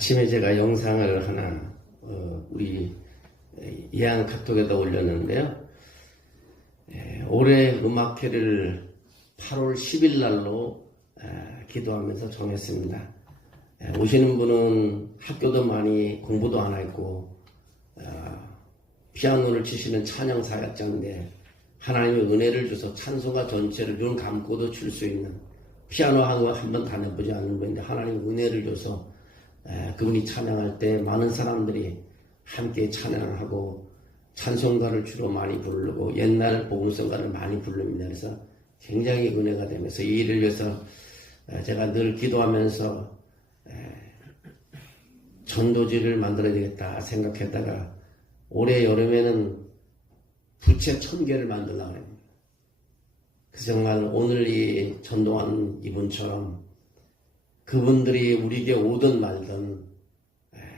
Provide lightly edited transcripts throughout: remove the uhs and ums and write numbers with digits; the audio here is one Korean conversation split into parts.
아침에 제가 영상을 하나 우리 예안 카톡에다 올렸는데요. 올해 음악회를 8월 10일 날로 기도하면서 정했습니다. 오시는 분은 학교도 많이 공부도 안 했고 피아노를 치시는 찬양 사역자인데 하나님의 은혜를 줘서 찬송가 전체를 눈 감고도 출 수 있는 피아노 한번 다녀보지 않는 분인데 하나님 은혜를 줘서 그분이 찬양할 때 많은 사람들이 함께 찬양하고 찬송가를 주로 많이 부르고 옛날 복음성가를 많이 부릅니다. 그래서 굉장히 은혜가 되면서 이 일을 위해서 제가 늘 기도하면서 전도지를 만들어야 되겠다 생각했다가 올해 여름에는 부채 1000개를 만들려고 합니다. 그래서 정말 오늘 이 전도한 이분처럼 그분들이 우리에게 오든 말든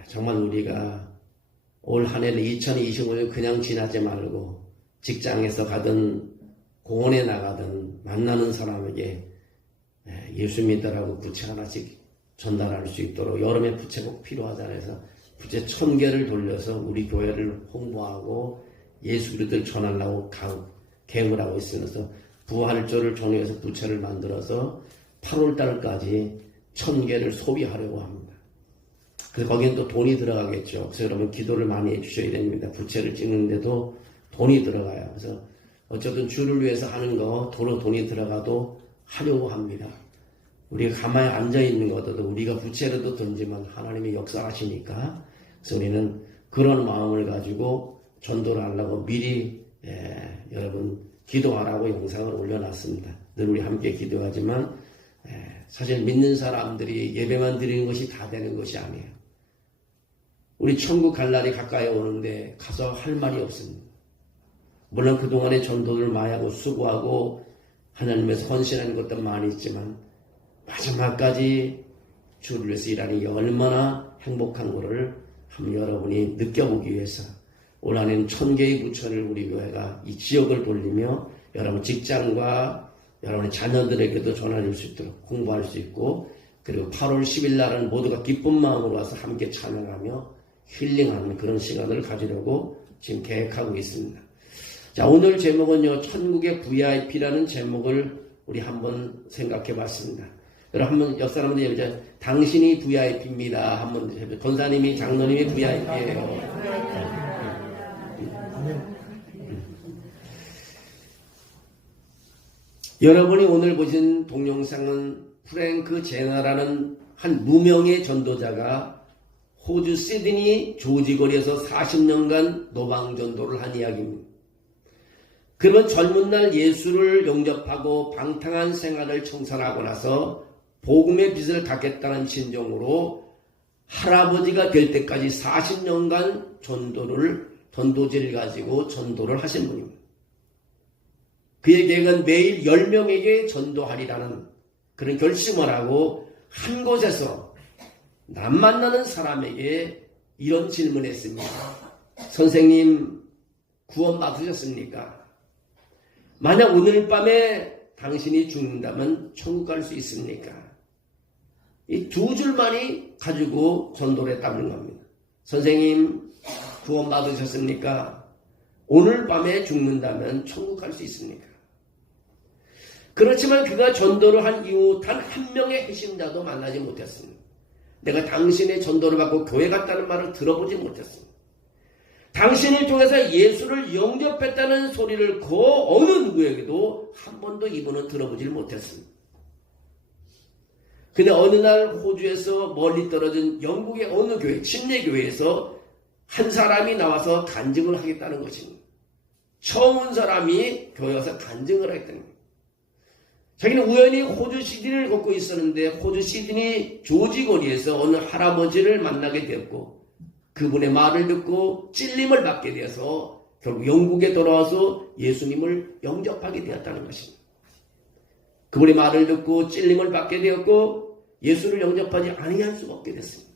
정말 우리가 올 한 해는 2025년 그냥 지나지 말고 직장에서 가든 공원에 나가든 만나는 사람에게 예수 믿으라고 부채 하나씩 전달할 수 있도록 여름에 부채 꼭 필요하잖아요. 그래서 부채 1000개를 돌려서 우리 교회를 홍보하고 예수 그리스도를 전하려고 계획을 하고 있으면서 부활절을 전후해서 부채를 만들어서 8월달까지 1000개를 소비하려고 합니다. 그래서 거기엔 또 돈이 들어가겠죠. 그래서 여러분 기도를 많이 해주셔야 됩니다. 부채를 찍는데도 돈이 들어가요. 그래서 어쨌든 주를 위해서 하는 거 돈이 들어가도 하려고 합니다. 우리가 가만히 앉아있는 것보다도 우리가 부채라도 던지면 하나님이 역사하시니까 그래서 우리는 그런 마음을 가지고 전도를 하려고 미리 여러분 기도하라고 영상을 올려놨습니다. 늘 우리 함께 기도하지만 사실 믿는 사람들이 예배만 드리는 것이 다 되는 것이 아니에요. 우리 천국 갈 날이 가까이 오는데 가서 할 말이 없습니다. 물론 그동안에 전도를 많이 하고 수고하고 하나님에서 헌신하는 것도 많이 있지만 마지막까지 주를 위해서 일하는 게 얼마나 행복한 것을 한번 여러분이 느껴보기 위해서 올 한해는 1000개의 부처를 우리 교회가 이 지역을 돌리며 여러분 직장과 여러분의 자녀들에게도 전할 수 있도록 공부할 수 있고 그리고 8월 10일 날은 모두가 기쁜 마음으로 와서 함께 찬양하며 힐링하는 그런 시간을 가지려고 지금 계획하고 있습니다. 자, 오늘 제목은요, 천국의 VIP라는 제목을 우리 한번 생각해 봤습니다. 여러분 한번 옆 사람들 얘기하자. 당신이 VIP입니다. 한번 해보세요. 권사님이 장로님이 VIP예요. 여러분이 오늘 보신 동영상은 프랭크 제나라는 한 무명의 전도자가 호주 시드니 조지거리에서 40년간 노방전도를 한 이야기입니다. 그러면 젊은 날 예수를 영접하고 방탕한 생활을 청산하고 나서 복음의 빛을 갖겠다는 진정으로 할아버지가 될 때까지 40년간 전도지를 가지고 전도를 하신 분입니다. 그의 계획은 매일 10명에게 전도하리라는 그런 결심을 하고 한 곳에서 남 만나는 사람에게 이런 질문을 했습니다. 선생님, 구원 받으셨습니까? 만약 오늘 밤에 당신이 죽는다면 천국 갈 수 있습니까? 이 두 줄만이 가지고 전도를 했다는 겁니다. 선생님, 구원 받으셨습니까? 오늘 밤에 죽는다면 천국 갈 수 있습니까? 그렇지만 그가 전도를 한 이후 단 한 명의 핵심자도 만나지 못했습니다. 내가 당신의 전도를 받고 교회 갔다는 말을 들어보지 못했습니다. 당신을 통해서 예수를 영접했다는 소리를 그 어느 누구에게도 한 번도 이분은 들어보질 못했습니다. 근데 어느 날 호주에서 멀리 떨어진 영국의 어느 교회, 침례교회에서 한 사람이 나와서 간증을 하겠다는 것입니다. 처음 온 사람이 교회 와서 간증을 하겠다는 겁니다. 자기는 우연히 호주 시드니를 걷고 있었는데 호주 시드니 조지거리에서 어느 할아버지를 만나게 되었고 그분의 말을 듣고 찔림을 받게 되어서 결국 영국에 돌아와서 예수님을 영접하게 되었다는 것입니다. 그분의 말을 듣고 찔림을 받게 되었고 예수를 영접하지 아니할 수가 없게 됐습니다.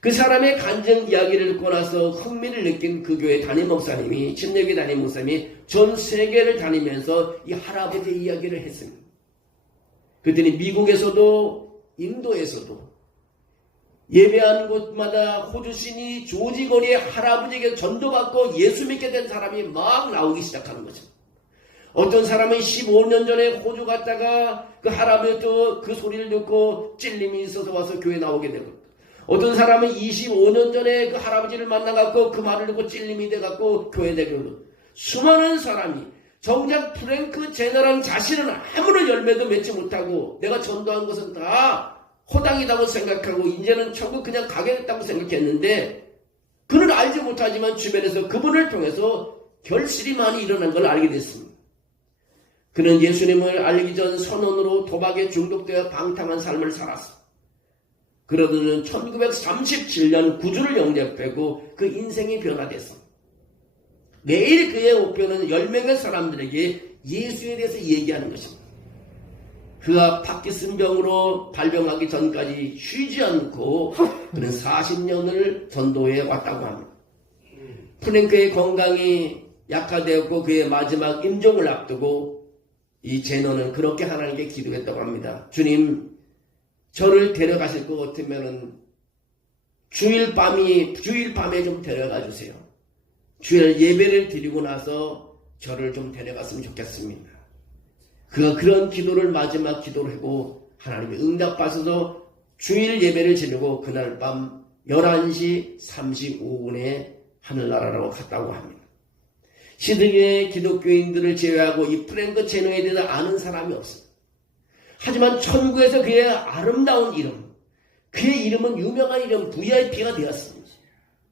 그 사람의 간증 이야기를 듣고 나서 흥미를 느낀 그 교회 담임 목사님이 침례교회 담임 목사님이 전 세계를 다니면서 이 할아버지의 이야기를 했습니다. 그랬더니 미국에서도 인도에서도 예배한 곳마다 호주신이 조지거리의 할아버지에게 전도받고 예수 믿게 된 사람이 막 나오기 시작하는 거죠. 어떤 사람은 15년 전에 호주 갔다가 그 할아버지 또 그 소리를 듣고 찔림이 있어서 와서 교회 나오게 되고, 어떤 사람은 25년 전에 그 할아버지를 만나갖고 그 말을 듣고 찔림이 돼갖고 교회 되고, 수많은 사람이 정작 프랭크 제너라는 자신은 아무런 열매도 맺지 못하고 내가 전도한 것은 다 허당이라고 생각하고 이제는 천국 그냥 가겠다고 생각했는데, 그는 알지 못하지만 주변에서 그분을 통해서 결실이 많이 일어난 걸 알게 됐습니다. 그는 예수님을 알기 전 선언으로 도박에 중독되어 방탕한 삶을 살았어. 그러더니 1937년 구주를 영접하고 그 인생이 변화됐어. 매일 그의 목표는 10명의 사람들에게 예수에 대해서 얘기하는 것입니다. 그가 파키슨병으로 발병하기 전까지 쉬지 않고 그는 40년을 전도해 왔다고 합니다. 프랭크의 건강이 약화되었고 그의 마지막 임종을 앞두고 이 제너는 그렇게 하나님께 기도했다고 합니다. 주님, 저를 데려가실 것 같으면 주일 밤에 좀 데려가 주세요. 주일 예배를 드리고 나서 저를 좀 데려갔으면 좋겠습니다. 그가 그런 기도를 마지막 기도를 하고 하나님의 응답받아서 주일 예배를 지내고 그날 밤 11시 35분에 하늘나라로 갔다고 합니다. 시드니의 기독교인들을 제외하고 이 프랭크 제너에 대해서 아는 사람이 없습니다. 하지만 천국에서 그의 아름다운 이름, 그의 이름은 유명한 이름 VIP가 되었습니다.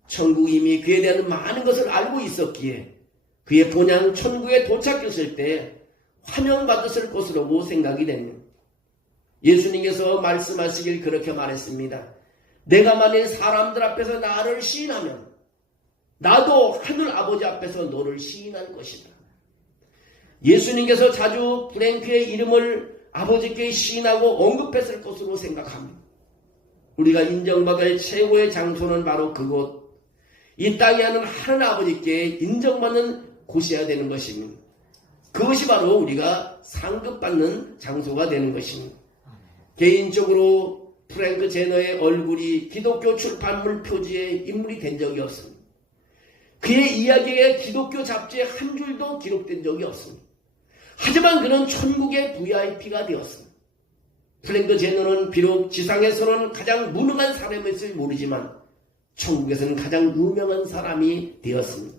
천국 이미 그에 대한 많은 것을 알고 있었기에 그의 본향 천국에 도착했을 때 환영받았을 것으로 생각이 됩니다. 예수님께서 말씀하시길 그렇게 말했습니다. 내가 만일 사람들 앞에서 나를 시인하면 나도 하늘 아버지 앞에서 너를 시인할 것이다. 예수님께서 자주 프랭크의 이름을 아버지께 시인하고 언급했을 것으로 생각합니다. 우리가 인정받을 최고의 장소는 바로 그곳, 이 땅에 하는 하늘 아버지께 인정받는 곳이어야 되는 것입니다. 그것이 바로 우리가 상급받는 장소가 되는 것입니다. 개인적으로 프랭크 제너의 얼굴이 기독교 출판물 표지에 인물이 된 적이 없습니다. 그의 이야기에 기독교 잡지에 한 줄도 기록된 적이 없습니다. 하지만 그는 천국의 VIP가 되었습니다. 프랭크 제너는 비록 지상에서는 가장 무능한 사람일지 모르지만 천국에서는 가장 유명한 사람이 되었습니다.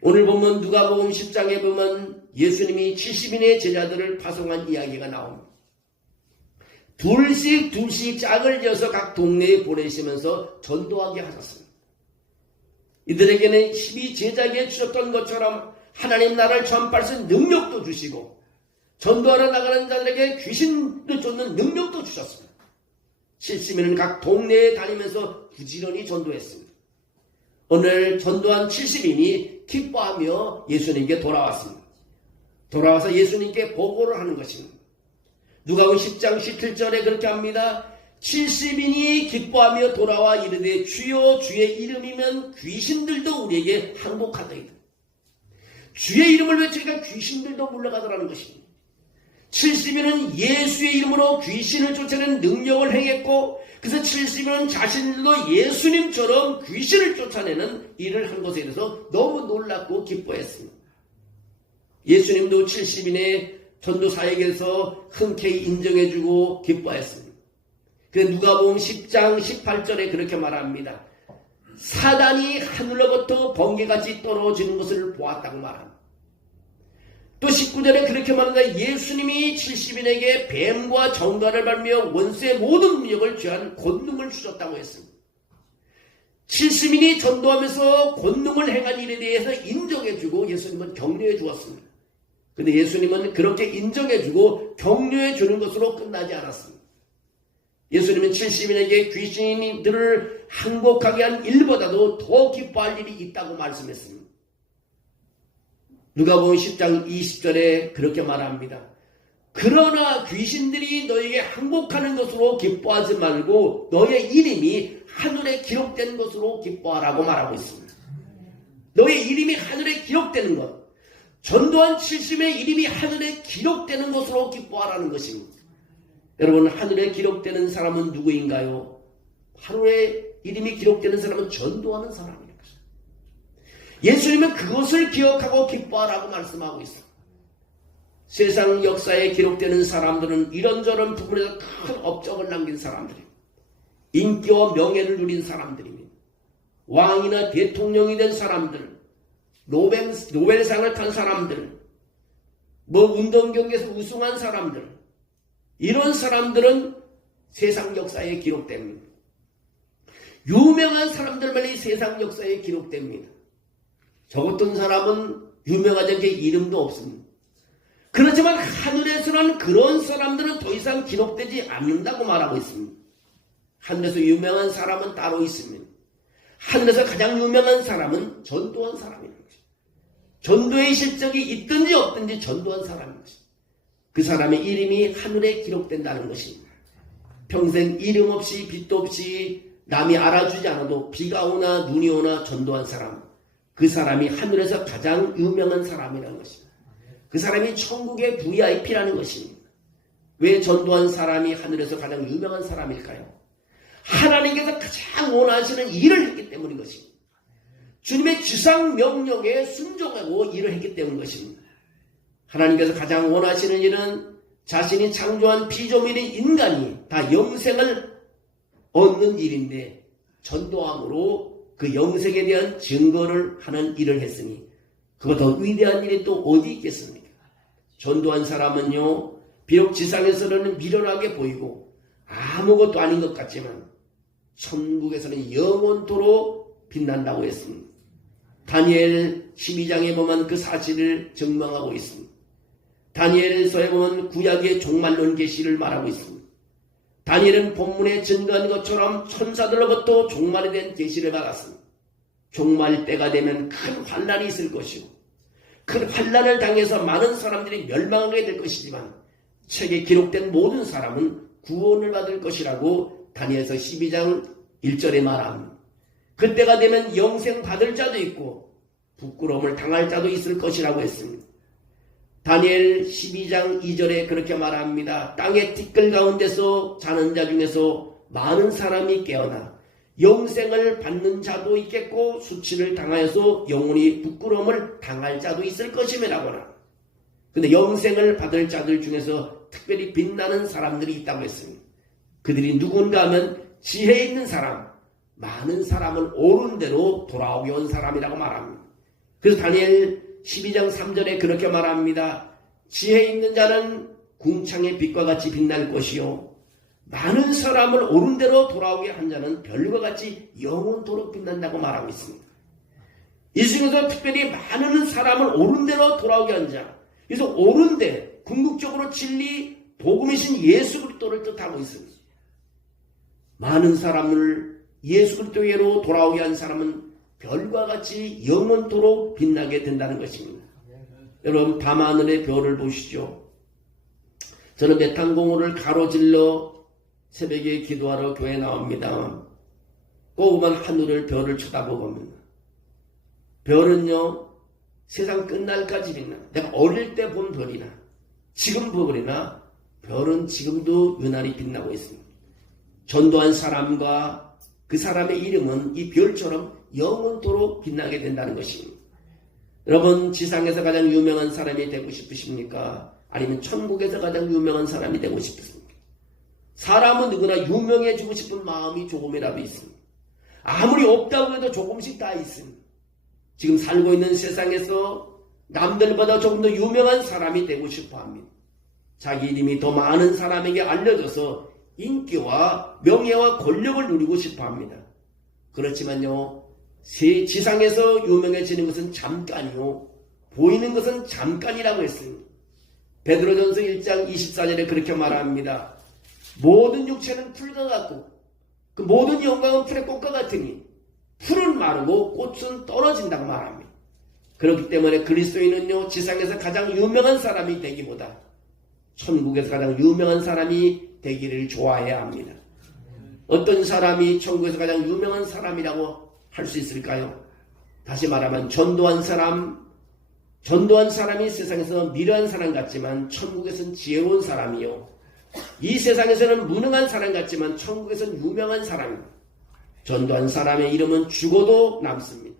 오늘 보면 누가복음 10장에 보면 예수님이 70인의 제자들을 파송한 이야기가 나옵니다. 둘씩 짝을 지어서 각 동네에 보내시면서 전도하게 하셨습니다. 이들에게는 12제자에게 주셨던 것처럼 하나님 나라를 전파할 수 있는 능력도 주시고 전도하러 나가는 자들에게 귀신을 쫓는 능력도 주셨습니다. 70인은 각 동네에 다니면서 부지런히 전도했습니다. 오늘 전도한 70인이 기뻐하며 예수님께 돌아왔습니다. 돌아와서 예수님께 보고를 하는 것입니다. 누가복음 10장 17절에 그렇게 합니다. 70인이 기뻐하며 돌아와 이르되 주여 주의 이름이면 귀신들도 우리에게 항복하더이다. 주의 이름을 외치니까 귀신들도 물러가더라는 것입니다. 70인은 예수의 이름으로 귀신을 쫓아내는 능력을 행했고 그래서 70인은 자신들도 예수님처럼 귀신을 쫓아내는 일을 한 것에 대해서 너무 놀랍고 기뻐했습니다. 예수님도 70인의 전도 사역에서 흔쾌히 인정해주고 기뻐했습니다. 그래서 누가복음 10장 18절에 그렇게 말합니다. 사단이 하늘로부터 번개같이 떨어지는 것을 보았다고 말합니다. 또 19절에 그렇게 말합니다. 예수님이 70인에게 뱀과 정갈을 밟며 원수의 모든 능력을 취한 권능을 주셨다고 했습니다. 70인이 전도하면서 권능을 행한 일에 대해서 인정해주고 예수님은 격려해 주었습니다. 그런데 예수님은 그렇게 인정해주고 격려해 주는 것으로 끝나지 않았습니다. 예수님은 70인에게 귀신들을 항복하게 한 일보다도 더 기뻐할 일이 있다고 말씀했습니다. 누가복음 10장 20절에 그렇게 말합니다. 그러나 귀신들이 너에게 항복하는 것으로 기뻐하지 말고 너의 이름이 하늘에 기록된 것으로 기뻐하라고 말하고 있습니다. 너의 이름이 하늘에 기록되는 것, 전도한 70인의 이름이 하늘에 기록되는 것으로 기뻐하라는 것입니다. 여러분, 하늘에 기록되는 사람은 누구인가요? 하늘에 이름이 기록되는 사람은 전도하는 사람이라는 것입니다. 예수님은 그것을 기억하고 기뻐하라고 말씀하고 있습니다. 세상 역사에 기록되는 사람들은 이런저런 부분에서 큰 업적을 남긴 사람들입니다. 인기와 명예를 누린 사람들입니다. 왕이나 대통령이 된 사람들, 노벨상을 탄 사람들, 운동 경기에서 우승한 사람들, 이런 사람들은 세상 역사에 기록됩니다. 유명한 사람들만이 세상 역사에 기록됩니다. 저 같은 사람은 유명하지 않게 이름도 없습니다. 그렇지만 하늘에서는 그런 사람들은 더 이상 기록되지 않는다고 말하고 있습니다. 하늘에서 유명한 사람은 따로 있습니다. 하늘에서 가장 유명한 사람은 전도한 사람입니다. 전도의 실적이 있든지 없든지 전도한 사람입니다. 그 사람의 이름이 하늘에 기록된다는 것입니다. 평생 이름 없이 빛도 없이 남이 알아주지 않아도 비가 오나 눈이 오나 전도한 사람, 그 사람이 하늘에서 가장 유명한 사람이라는 것입니다. 그 사람이 천국의 VIP라는 것입니다. 왜 전도한 사람이 하늘에서 가장 유명한 사람일까요? 하나님께서 가장 원하시는 일을 했기 때문인 것입니다. 주님의 지상 명령에 순종하고 일을 했기 때문인 것입니다. 하나님께서 가장 원하시는 일은 자신이 창조한 피조물인 인간이 다 영생을 얻는 일인데, 전도함으로 그 영생에 대한 증거를 하는 일을 했으니 그거 더 위대한 일이 또 어디 있겠습니까? 전도한 사람은요, 비록 지상에서는 미련하게 보이고 아무것도 아닌 것 같지만 천국에서는 영원토록 빛난다고 했습니다. 다니엘 12장에 보면 그 사실을 증명하고 있습니다. 다니엘서에 보면 구약의 종말론 계시를 말하고 있습니다. 다니엘은 본문에 증거한 것처럼 천사들로부터 종말에 대한 계시를 받았습니다. 종말 때가 되면 큰 환난이 있을 것이고 큰 환난을 당해서 많은 사람들이 멸망하게 될 것이지만 책에 기록된 모든 사람은 구원을 받을 것이라고 다니엘서 12장 1절에 말합니다. 그때가 되면 영생 받을 자도 있고 부끄러움을 당할 자도 있을 것이라고 했습니다. 다니엘 12장 2절에 그렇게 말합니다. 땅의 티끌 가운데서 자는 자 중에서 많은 사람이 깨어나 영생을 받는 자도 있겠고 수치를 당하여서 영원히 부끄러움을 당할 자도 있을 것임이라고나. 근데 영생을 받을 자들 중에서 특별히 빛나는 사람들이 있다고 했습니다. 그들이 누군가 하면 지혜 있는 사람, 많은 사람을 옳은 대로 돌아오게 온 사람이라고 말합니다. 그래서 다니엘 12장 3절에 그렇게 말합니다. 지혜 있는 자는 궁창의 빛과 같이 빛날 것이요 많은 사람을 옳은 대로 돌아오게 한 자는 별과 같이 영원토록 빛난다고 말하고 있습니다. 이 중에서 특별히 많은 사람을 옳은 대로 돌아오게 한 자, 그래서 옳은 데 궁극적으로 진리 복음이신 예수 그리스도를 뜻하고 있습니다. 많은 사람을 예수 그리스도로 돌아오게 한 사람은 별과 같이 영원토록 빛나게 된다는 것입니다. 여러분, 밤하늘의 별을 보시죠. 저는 메탄공원을 가로질러 새벽에 기도하러 교회에 나옵니다. 꼬우만 하늘을 별을 쳐다보겁니다. 별은요, 세상 끝날까지 빛나. 내가 어릴 때 본 별이나 지금 본 별이나 별은 지금도 유난히 빛나고 있습니다. 전도한 사람과 그 사람의 이름은 이 별처럼 영원토록 빛나게 된다는 것입니다. 여러분, 지상에서 가장 유명한 사람이 되고 싶으십니까? 아니면 천국에서 가장 유명한 사람이 되고 싶으십니까? 사람은 누구나 유명해지고 싶은 마음이 조금이라도 있습니다. 아무리 없다고 해도 조금씩 다 있습니다. 지금 살고 있는 세상에서 남들보다 조금 더 유명한 사람이 되고 싶어 합니다. 자기 이름이 더 많은 사람에게 알려져서 인기와 명예와 권력을 누리고 싶어 합니다. 그렇지만요, 지상에서 유명해지는 것은 잠깐이요, 보이는 것은 잠깐이라고 했습니다. 베드로전서 1장 24절에 그렇게 말합니다. 모든 육체는 풀과 같고 그 모든 영광은 풀의 꽃과 같으니 풀은 마르고 꽃은 떨어진다고 말합니다. 그렇기 때문에 그리스도인은요, 지상에서 가장 유명한 사람이 되기보다 천국에서 가장 유명한 사람이 되기를 좋아해야 합니다. 어떤 사람이 천국에서 가장 유명한 사람이라고 할 수 있을까요? 다시 말하면 전도한 사람이 세상에서 미련한 사람 같지만 천국에서는 지혜로운 사람이요, 이 세상에서는 무능한 사람 같지만 천국에서는 유명한 사람입니다. 전도한 사람의 이름은 죽어도 남습니다.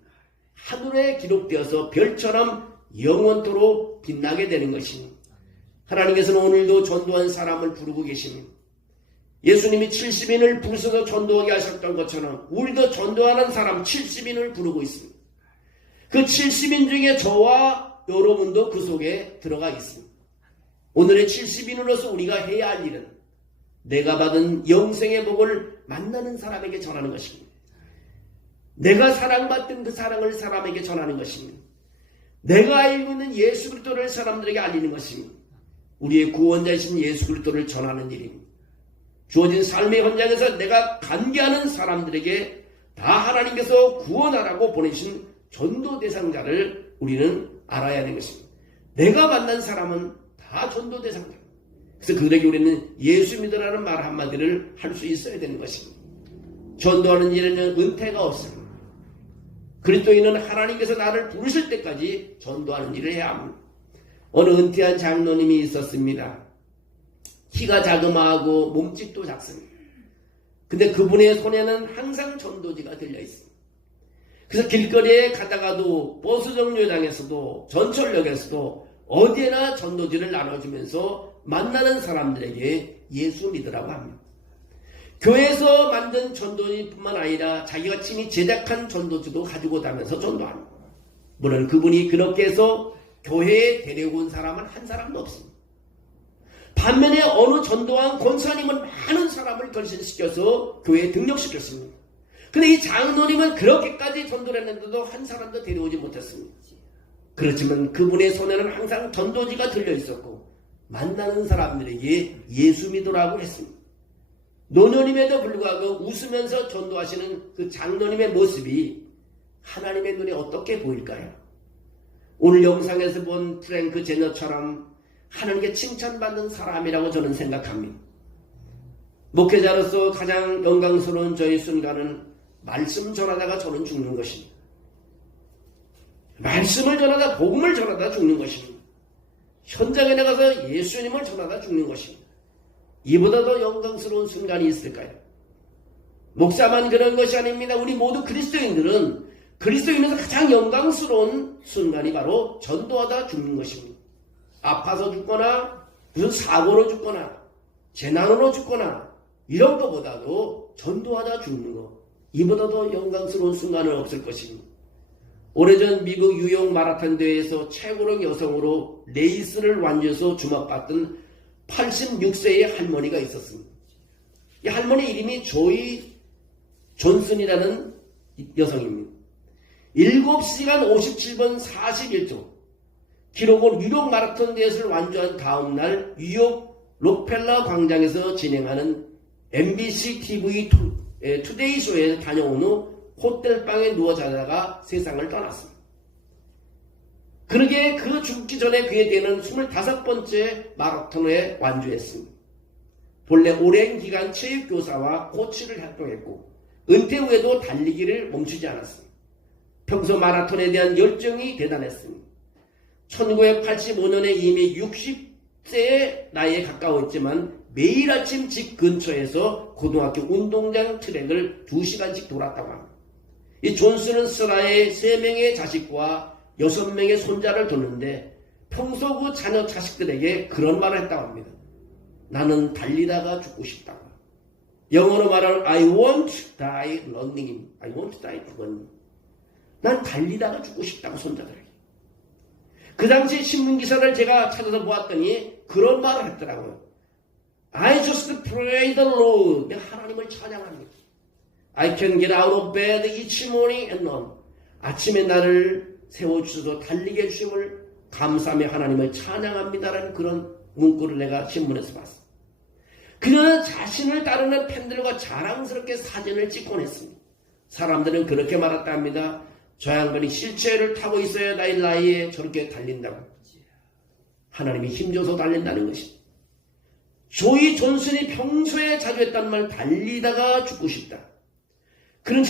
하늘에 기록되어서 별처럼 영원토록 빛나게 되는 것입니다. 하나님께서는 오늘도 전도한 사람을 부르고 계십니다. 예수님이 70인을 부르셔서 전도하게 하셨던 것처럼 우리도 전도하는 사람 70인을 부르고 있습니다. 그 70인 중에 저와 여러분도 그 속에 들어가 있습니다. 오늘의 70인으로서 우리가 해야 할 일은 내가 받은 영생의 복을 만나는 사람에게 전하는 것입니다. 내가 사랑받던 그 사랑을 사람에게 전하는 것입니다. 내가 알고 있는 예수 그리스도를 사람들에게 알리는 것입니다. 우리의 구원자이신 예수 그리스도를 전하는 일입니다. 주어진 삶의 현장에서 내가 관계하는 사람들에게 다 하나님께서 구원하라고 보내신 전도 대상자를 우리는 알아야 하는 것입니다. 내가 만난 사람은 다 전도 대상자. 그래서 그들에게 우리는 예수 믿으라는 말 한마디를 할 수 있어야 되는 것입니다. 전도하는 일에는 은퇴가 없습니다. 그리스도인은 하나님께서 나를 부르실 때까지 전도하는 일을 해야 합니다. 어느 은퇴한 장로님이 있었습니다. 키가 자그마하고 몸집도 작습니다. 근데 그분의 손에는 항상 전도지가 들려 있습니다. 그래서 길거리에 가다가도 버스 정류장에서도 전철역에서도 어디에나 전도지를 나눠주면서 만나는 사람들에게 예수 믿으라고 합니다. 교회에서 만든 전도지뿐만 아니라 자기가 친히 제작한 전도지도 가지고 다니면서 전도합니다. 물론 그분이 그렇게 해서 교회에 데려온 사람은 한 사람도 없습니다. 반면에 어느 전도한 권사님은 많은 사람을 결신시켜서 교회에 등록시켰습니다. 근데 이 장로님은 그렇게까지 전도를 했는데도 한 사람도 데려오지 못했습니다. 그렇지만 그분의 손에는 항상 전도지가 들려있었고 만나는 사람들에게 예수 믿으라고 했습니다. 노년임에도 불구하고 웃으면서 전도하시는 그 장로님의 모습이 하나님의 눈에 어떻게 보일까요? 오늘 영상에서 본 프랭크 제너처럼 하나님께 칭찬받는 사람이라고 저는 생각합니다. 목회자로서 가장 영광스러운 저의 순간은 말씀 전하다가 저는 죽는 것입니다. 말씀을 전하다 복음을 전하다 죽는 것입니다. 현장에 나가서 예수님을 전하다 죽는 것입니다. 이보다 더 영광스러운 순간이 있을까요? 목사만 그런 것이 아닙니다. 우리 모두 그리스도인들은 그리스도인에서 가장 영광스러운 순간이 바로 전도하다 죽는 것입니다. 아파서 죽거나 무슨 사고로 죽거나 재난으로 죽거나 이런 것보다도 전도하다 죽는 것, 이보다 더 영광스러운 순간은 없을 것입니다. 오래전 미국 뉴욕 마라톤 대회에서 최고령 여성으로 레이스를 완주해서 주목받던 86세의 할머니가 있었습니다. 이 할머니 이름이 조이 존슨이라는 여성입니다. 7시간 57분 41초 기록으로 뉴욕 마라톤 대회를 완주한 다음날 뉴욕 록펠러 광장에서 진행하는 MBC TV 투데이 쇼에 다녀온 후 호텔방에 누워 자다가 세상을 떠났습니다. 그러게 그 죽기 전에 그에 대한 25번째 마라톤에 완주했습니다. 본래 오랜 기간 체육교사와 코치를 활동했고 은퇴 후에도 달리기를 멈추지 않았습니다. 평소 마라톤에 대한 열정이 대단했습니다. 1985년에 이미 60세의 나이에 가까웠지만 매일 아침 집 근처에서 고등학교 운동장 트랙을 2시간씩 돌았다고 합니다. 이 존슨은 스라의 3명의 자식과 6명의 손자를 뒀는데 평소 그 자녀 자식들에게 그런 말을 했다고 합니다. 나는 달리다가 죽고 싶다고. 영어로 말하는 I won't die running. I won't die running. 난 달리다가 죽고 싶다고 손자들에게. 그 당시 신문기사를 제가 찾아서 보았더니 그런 말을 했더라고요. I just pray the Lord. 내가 하나님을 찬양합니다. I can get out of bed each morning and run. 아침에 나를 세워주셔서 달리게 해주심을 감사하며 하나님을 찬양합니다라는 그런 문구를 내가 신문에서 봤습니다. 그녀는 자신을 따르는 팬들과 자랑스럽게 사진을 찍곤 했습니다. 사람들은 그렇게 말했다 합니다. 저 양반이 실체를 타고 있어야 나이에 저렇게 달린다고. 하나님이 힘줘서 달린다는 것입니다. 조이 존슨이 평소에 자주 했던 말, 달리다가 죽고 싶다. 그는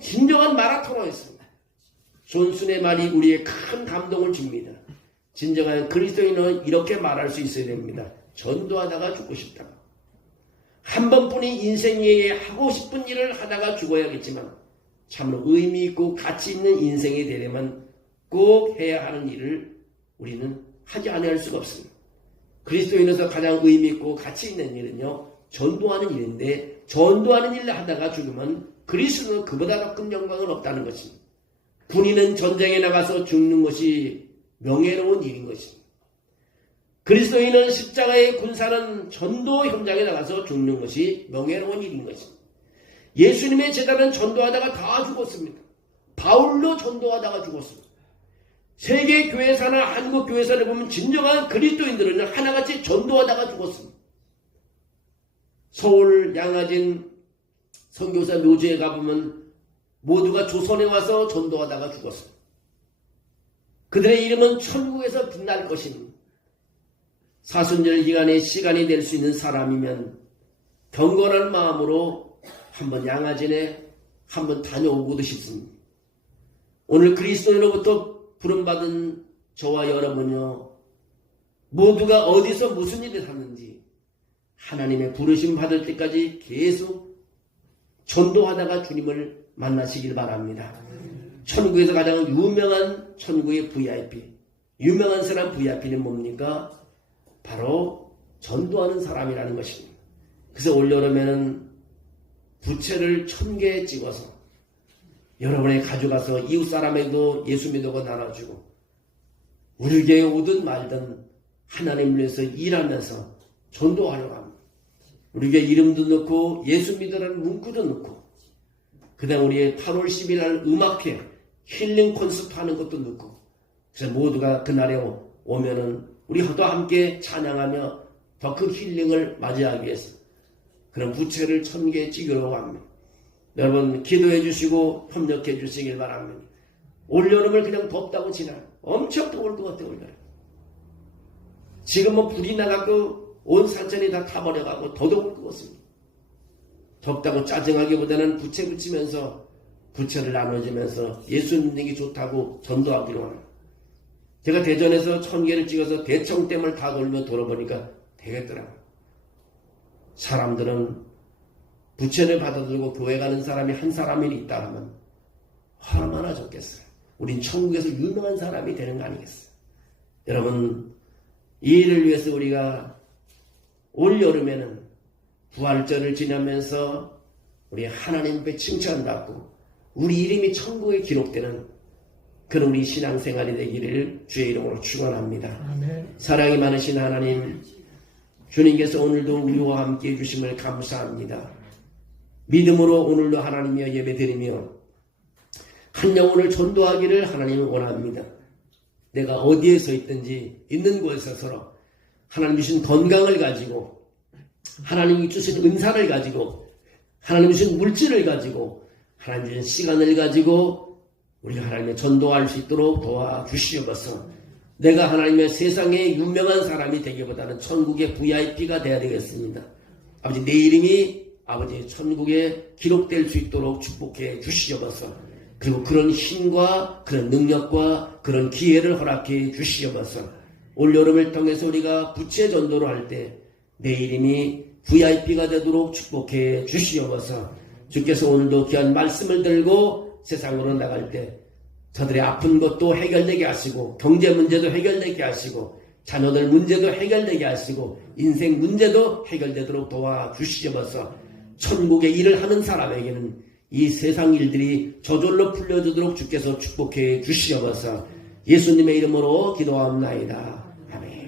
진정한 마라토너였습니다. 존슨의 말이 우리의 큰 감동을 줍니다. 진정한 그리스도인은 이렇게 말할 수 있어야 됩니다. 전도하다가 죽고 싶다. 한 번뿐인 인생에 하고 싶은 일을 하다가 죽어야겠지만 참으로 의미 있고 가치 있는 인생이 되려면 꼭 해야 하는 일을 우리는 하지 않을 수가 없습니다. 그리스도인으로서 가장 의미 있고 가치 있는 일은요, 전도하는 일인데, 전도하는 일을 하다가 죽으면 그리스도는 그보다 더 큰 영광은 없다는 것입니다. 군인은 전쟁에 나가서 죽는 것이 명예로운 일인 것입니다. 그리스도인은 십자가의 군사는 전도 현장에 나가서 죽는 것이 명예로운 일인 것입니다. 예수님의 제자는 전도하다가 다 죽었습니다. 바울도 전도하다가 죽었습니다. 세계 교회사나 한국 교회사를 보면 진정한 그리스도인들은 하나같이 전도하다가 죽었습니다. 서울 양화진 선교사 묘지에 가보면 모두가 조선에 와서 전도하다가 죽었습니다. 그들의 이름은 천국에서 빛날 것입니다. 사순절 기간에 시간이 될 수 있는 사람이면 경건한 마음으로 한번 양화진에 한번 다녀오고도 싶습니다. 오늘 그리스도인으로부터 부름받은 저와 여러분요, 모두가 어디서 무슨 일을 하는지 하나님의 부르심 받을 때까지 계속 전도하다가 주님을 만나시길 바랍니다. 천국에서 가장 유명한 천국의 VIP, 유명한 사람 VIP는 뭡니까? 바로 전도하는 사람이라는 것입니다. 그래서 올여름에는 부채를 1000개 찍어서 여러분이 가져가서 이웃 사람에도 예수 믿어고 나눠주고, 우리 교회에 오든 말든 하나님을 위해서 일하면서 전도하려고 합니다. 우리 교회 이름도 넣고 예수 믿으라는 문구도 넣고, 그 다음 우리 8월 10일 날 음악회 힐링 콘서트 하는 것도 넣고, 그래서 모두가 그날에 오면은 우리 도 함께 찬양하며 더 큰 힐링을 맞이하기 위해서 그런 부채를 1000개 찍으려고 합니다. 여러분 기도해 주시고 협력해 주시길 바랍니다. 올여름을 그냥 덥다고 지나 엄청 더울 것 같아요. 올여름. 지금 뭐 불이 나가고 온 산천이 다 타버려가고 더 더울 것 같습니다. 덥다고 짜증하기보다는 부채 붙이면서 부채를 나눠주면서 예수 믿는 게 좋다고 전도하기로 합니다. 제가 대전에서 1000개를 찍어서 대청댐을 다 돌며 돌아보니까 되겠더라고요. 사람들은 부채를 받아들고 교회 가는 사람이 한 사람이 있다 하면 얼마나 좋겠어요. 우린 천국에서 유명한 사람이 되는 거 아니겠어요. 여러분, 이 일을 위해서 우리가 올 여름에는 부활절을 지나면서 우리 하나님 앞에 칭찬받고 우리 이름이 천국에 기록되는 그런 우리 신앙생활이 되기를 주의 이름으로 축원합니다. 아멘. 사랑이 많으신 하나님, 주님께서 오늘도 우리와 함께 해주심을 감사합니다. 믿음으로 오늘도 하나님이여 예배드리며 한 영혼을 전도하기를 하나님은 원합니다. 내가 어디에 서 있든지 있는 곳에서 서로 하나님 주신 건강을 가지고, 하나님이 주신 은사를 가지고, 하나님 주신 물질을 가지고, 하나님 주신 시간을 가지고 우리가 하나님의 전도할 수 있도록 도와주시옵소서. 내가 하나님의 세상에 유명한 사람이 되기보다는 천국의 VIP가 되어야 되겠습니다. 아버지, 내 이름이 아버지 천국에 기록될 수 있도록 축복해 주시옵소서. 그리고 그런 힘과 그런 능력과 그런 기회를 허락해 주시옵소서. 올 여름을 통해서 우리가 부채 전도를 할 때 내 이름이 VIP가 되도록 축복해 주시옵소서. 주께서 오늘도 귀한 말씀을 들고 세상으로 나갈 때 저들의 아픈 것도 해결되게 하시고, 경제 문제도 해결되게 하시고, 자녀들 문제도 해결되게 하시고, 인생 문제도 해결되도록 도와주시옵소서. 천국의 일을 하는 사람에게는 이 세상 일들이 저절로 풀려지도록 주께서 축복해 주시옵소서. 예수님의 이름으로 기도합나이다. 아멘.